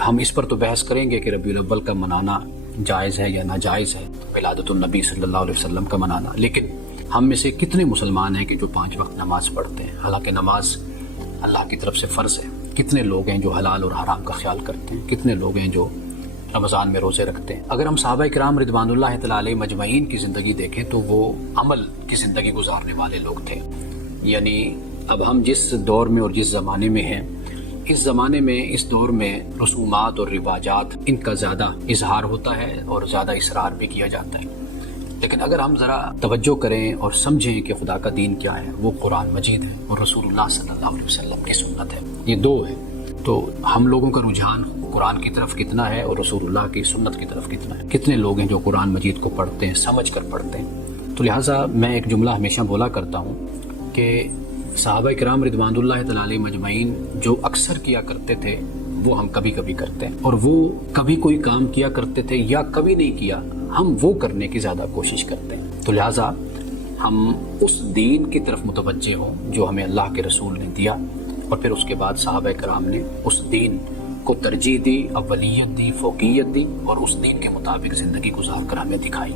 ہم اس پر تو بحث کریں گے کہ ربیع الاول کا منانا جائز ہے یا ناجائز ہے، ولادت النبی صلی اللہ علیہ وسلم کا منانا، لیکن ہم میں سے کتنے مسلمان ہیں کہ جو 5 وقت نماز پڑھتے ہیں؟ حالانکہ نماز اللہ کی طرف سے فرض ہے۔ کتنے لوگ ہیں جو حلال اور حرام کا خیال کرتے ہیں؟ کتنے لوگ ہیں جو رمضان میں روزے رکھتے ہیں؟ اگر ہم صحابہ کرام رضوان اللہ تعالی علیہ مجمعین کی زندگی دیکھیں تو وہ عمل کی زندگی گزارنے والے لوگ تھے۔ یعنی اب ہم جس دور میں اور جس زمانے میں ہیں، اس زمانے میں اس دور میں رسومات اور رواجات ان کا زیادہ اظہار ہوتا ہے اور زیادہ اصرار بھی کیا جاتا ہے، لیکن اگر ہم ذرا توجہ کریں اور سمجھیں کہ خدا کا دین کیا ہے، وہ قرآن مجید ہے اور رسول اللہ صلی اللہ علیہ وسلم کی سنت ہے، یہ دو ہے، تو ہم لوگوں کا رجحان قرآن کی طرف کتنا ہے اور رسول اللہ کی سنت کی طرف کتنا ہے؟ کتنے لوگ ہیں جو قرآن مجید کو پڑھتے ہیں، سمجھ کر پڑھتے ہیں؟ تو لہٰذا میں ایک جملہ ہمیشہ بولا کرتا ہوں کہ صحابہ کرام رضوان اللہ تعالی علیہ مجمعین جو اکثر کیا کرتے تھے وہ ہم کبھی کبھی کرتے ہیں، اور وہ کبھی کوئی کام کیا کرتے تھے یا کبھی نہیں کیا، ہم وہ کرنے کی زیادہ کوشش کرتے ہیں۔ تو لہٰذا ہم اس دین کی طرف متوجہ ہوں جو ہمیں اللہ کے رسول نے دیا، اور پھر اس کے بعد صحابہ کرام نے اس دین کو ترجیح دی، اولیت دی، فوقیت دی، اور اس دین کے مطابق زندگی گزار کر ہمیں دکھائی۔